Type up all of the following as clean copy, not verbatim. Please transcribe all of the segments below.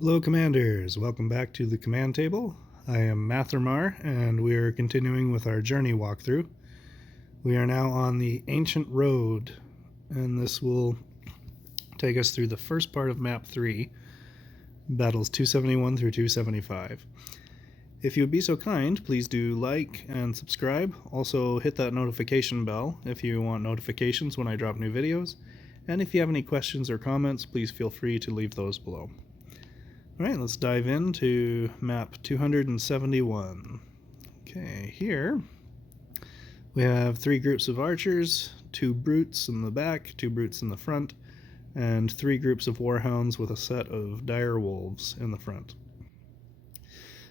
Hello Commanders, welcome back to the command table. I am Mathermar and we are continuing with our journey walkthrough. We are now on the Ancient Road and this will take us through the first part of map 3, battles 271 through 275. If you would be so kind, please do like and subscribe. Also hit that notification bell if you want notifications when I drop new videos. And if you have any questions or comments, please feel free to leave those below. Alright, let's dive into map 271. Okay, here we have 3 groups of archers, 2 brutes in the back, 2 brutes in the front, and 3 groups of warhounds with a set of dire wolves in the front.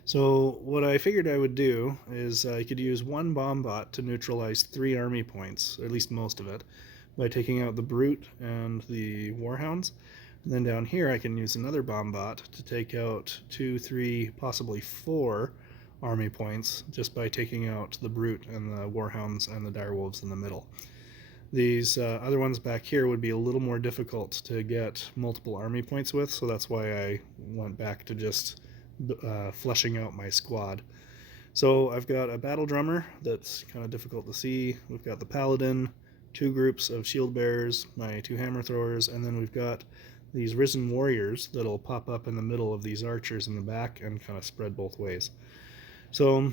So what I figured I would do is I could use 1 bomb bot to neutralize 3 army points, or at least most of it, by taking out the brute and the warhounds. And then down here I can use another bomb bot to take out 2, 3, possibly 4 army points just by taking out the brute and the warhounds and the direwolves in the middle. These other ones back here would be a little more difficult to get multiple army points with, so that's why I went back to just fleshing out my squad. So I've got a battle drummer that's kind of difficult to see. We've got the paladin, 2 groups of shield bearers, my 2 hammer throwers, and then we've got these risen warriors that'll pop up in the middle of these archers in the back and kind of spread both ways. So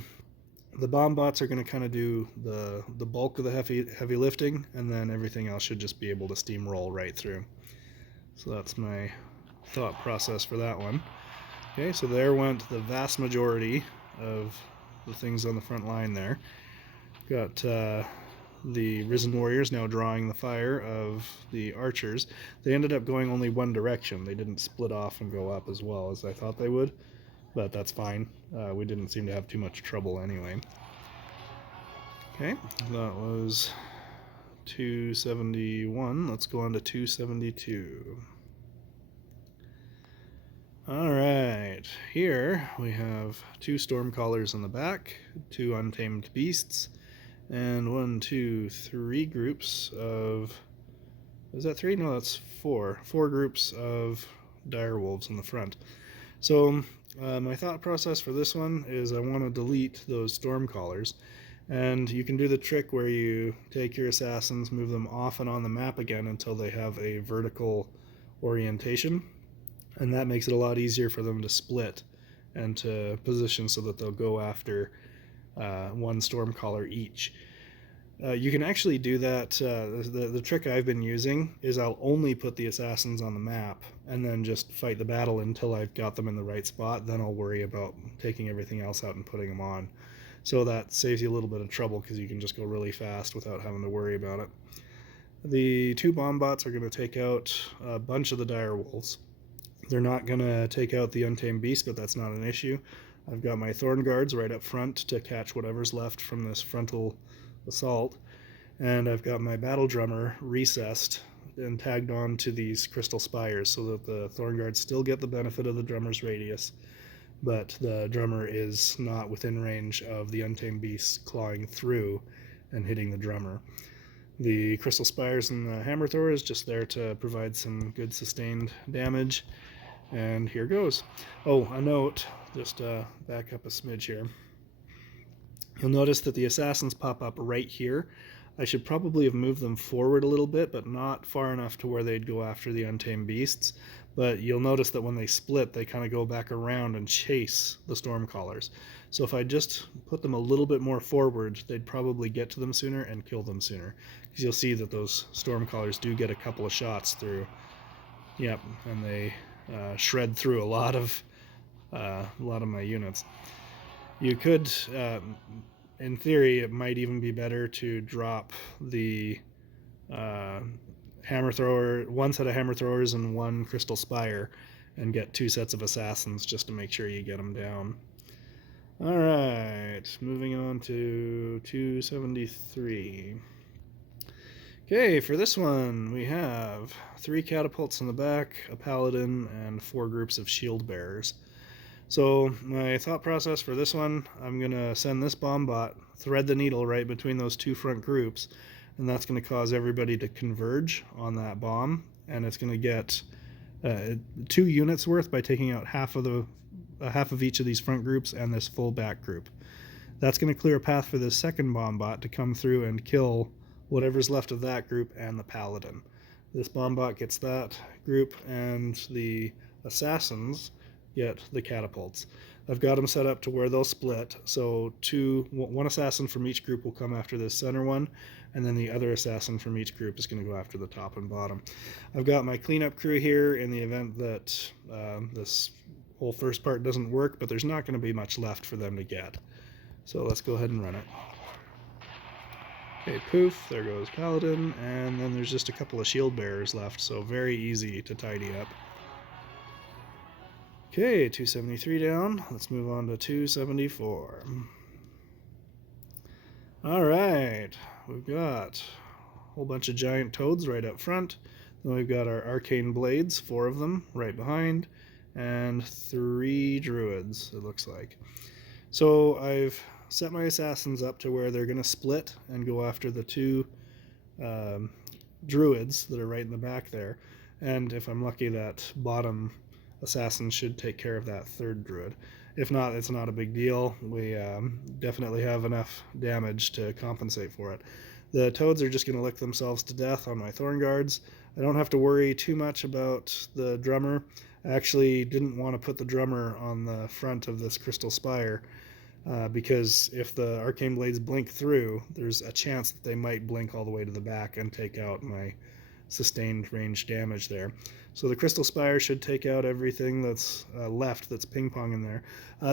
the bomb bots are going to kind of do the bulk of the heavy lifting, and then everything else should just be able to steamroll right through. So that's my thought process for that one. Okay, so there went the vast majority of the things on the front line there. Got the risen warriors now drawing the fire of the archers. They ended up going only one direction. They didn't split off and go up as well as I thought they would, but that's fine. We didn't seem to have too much trouble anyway. Okay, that was 271. Let's go on to 272. Alright, here we have 2 stormcallers in the back, 2 untamed beasts, and 1, 2, 3 groups of... Is that 3? No, that's 4. 4 groups of direwolves in the front. So my thought process for this one is I want to delete those stormcallers. And you can do the trick where you take your assassins, move them off and on the map again until they have a vertical orientation. And that makes it a lot easier for them to split and to position so that they'll go after 1 stormcaller each. You can actually do that. The trick I've been using is I'll only put the assassins on the map and then just fight the battle until I've got them in the right spot. Then I'll worry about taking everything else out and putting them on. So that saves you a little bit of trouble because you can just go really fast without having to worry about it. The 2 bomb bots are going to take out a bunch of the dire wolves. They're not going to take out the untamed beast, but that's not an issue. I've got my thorn guards right up front to catch whatever's left from this frontal assault, and I've got my battle drummer recessed and tagged on to these crystal spires so that the thorn guards still get the benefit of the drummer's radius, but the drummer is not within range of the untamed beast clawing through and hitting the drummer. The crystal spires and the hammer thrower is just there to provide some good sustained damage. And here goes. Oh, a note, just back up a smidge here. You'll notice that the assassins pop up right here. I should probably have moved them forward a little bit, but not far enough to where they'd go after the untamed beasts. But you'll notice that when they split, they kind of go back around and chase the stormcallers. So if I just put them a little bit more forward, they'd probably get to them sooner and kill them sooner. Because you'll see that those stormcallers do get a couple of shots through. Yep, and they shred through a lot of my units. You could, in theory, it might even be better to drop the hammer thrower, 1 set of hammer throwers and 1 crystal spire, and get 2 sets of assassins just to make sure you get them down. Alright, moving on to 273. Okay, for this one we have 3 catapults in the back, a paladin, and 4 groups of shield bearers. So my thought process for this one, I'm going to send this bomb bot, thread the needle right between those 2 front groups, and that's going to cause everybody to converge on that bomb, and it's going to get 2 units worth by taking out half of each of these front groups and this full back group. That's going to clear a path for the second bomb bot to come through and kill whatever's left of that group and the paladin. This bomb bot gets that group, and the assassins get the catapults. I've got them set up to where they'll split, so one assassin from each group will come after this center one, and then the other assassin from each group is going to go after the top and bottom. I've got my cleanup crew here in the event that this whole first part doesn't work, but there's not going to be much left for them to get. So let's go ahead and run it. Okay, poof, there goes Paladin, and then there's just a couple of shield bearers left, so very easy to tidy up. Okay, 273 down. Let's move on to 274. Alright, we've got a whole bunch of giant toads right up front. Then we've got our arcane blades, 4 of them, right behind, and 3 druids, it looks like. So I've set my assassins up to where they're going to split and go after the 2 druids that are right in the back there. And if I'm lucky, that bottom assassin should take care of that 3rd druid. If not, it's not a big deal. We definitely have enough damage to compensate for it. The toads are just going to lick themselves to death on my thorn guards. I don't have to worry too much about the drummer. I actually didn't want to put the drummer on the front of this crystal spire because if the arcane blades blink through, there's a chance that they might blink all the way to the back and take out my sustained range damage there. So the crystal spire should take out everything that's left that's ping-pong in there.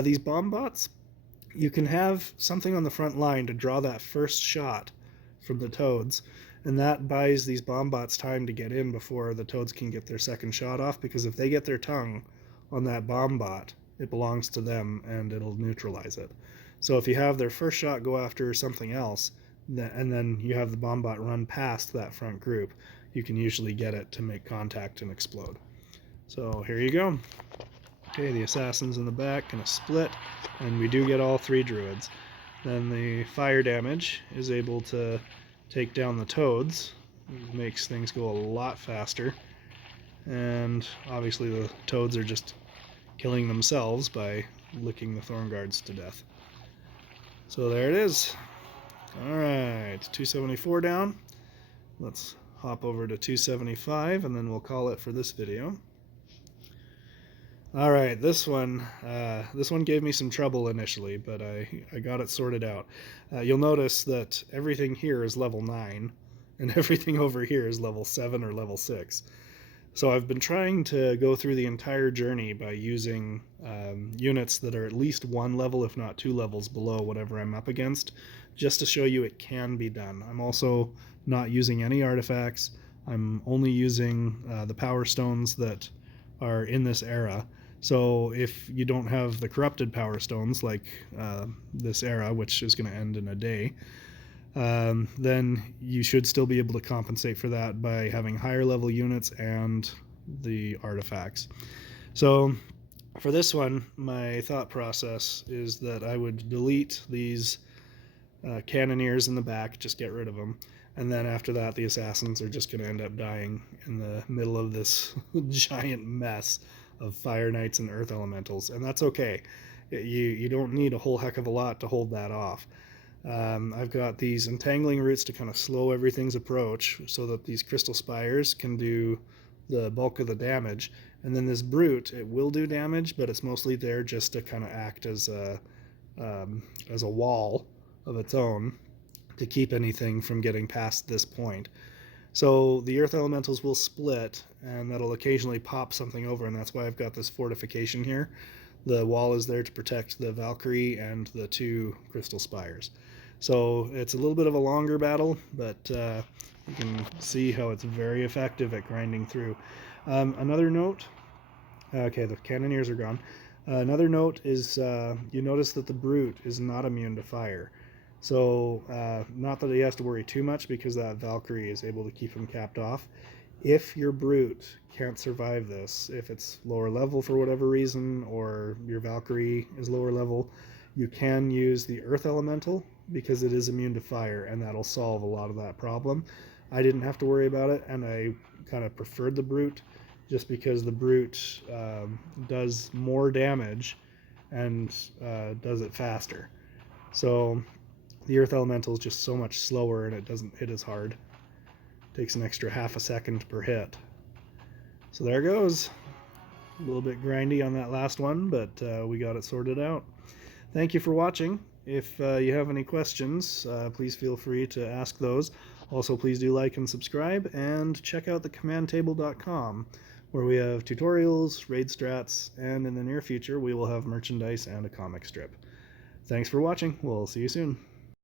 These bomb bots, you can have something on the front line to draw that first shot from the toads, and that buys these bomb bots time to get in before the toads can get their second shot off, because if they get their tongue on that bomb bot, it belongs to them and it'll neutralize it. So if you have their first shot go after something else, and then you have the bomb bot run past that front group, you can usually get it to make contact and explode. So here you go. Okay, the assassins in the back gonna split, and we do get all 3 druids. Then the fire damage is able to take down the toads. It makes things go a lot faster. And obviously the toads are just killing themselves by licking the thorn guards to death. So there it is. Alright, 274 down. Let's hop over to 275 and then we'll call it for this video. Alright, this one gave me some trouble initially, but I got it sorted out. You'll notice that everything here is level 9 and everything over here is level 7 or level 6. So I've been trying to go through the entire journey by using units that are at least 1 level, if not 2 levels below whatever I'm up against, just to show you it can be done. I'm also not using any artifacts. I'm only using the power stones that are in this era. So if you don't have the corrupted power stones like this era, which is going to end in a day, then you should still be able to compensate for that by having higher level units and the artifacts. So for this one, my thought process is that I would delete these cannoneers in the back, just get rid of them, and then after that the assassins are just going to end up dying in the middle of this giant mess of fire knights and earth elementals, and that's okay. You don't need a whole heck of a lot to hold that off. I've got these entangling roots to kind of slow everything's approach so that these crystal spires can do the bulk of the damage, and then this brute, it will do damage, but it's mostly there just to kind of act as a wall of its own to keep anything from getting past this point. So the earth elementals will split, and that'll occasionally pop something over, and that's why I've got this fortification here. The wall is there to protect the Valkyrie and the 2 crystal spires. So it's a little bit of a longer battle, but you can see how it's very effective at grinding through. Another note, okay, the cannoneers are gone. Another note is you notice that the brute is not immune to fire. So not that he has to worry too much, because that Valkyrie is able to keep him capped off. If your brute can't survive this, if it's lower level for whatever reason, or your Valkyrie is lower level, you can use the earth elemental because it is immune to fire, and that'll solve a lot of that problem. I didn't have to worry about it, and I kind of preferred the brute just because the brute does more damage and does it faster. So the Earth Elemental is just so much slower and it doesn't hit as hard. It takes an extra half a second per hit. So there goes. A little bit grindy on that last one, but we got it sorted out. Thank you for watching. If you have any questions, please feel free to ask those. Also, please do like and subscribe, and check out the commandtable.com, where we have tutorials, raid strats, and in the near future we will have merchandise and a comic strip. Thanks for watching. We'll see you soon.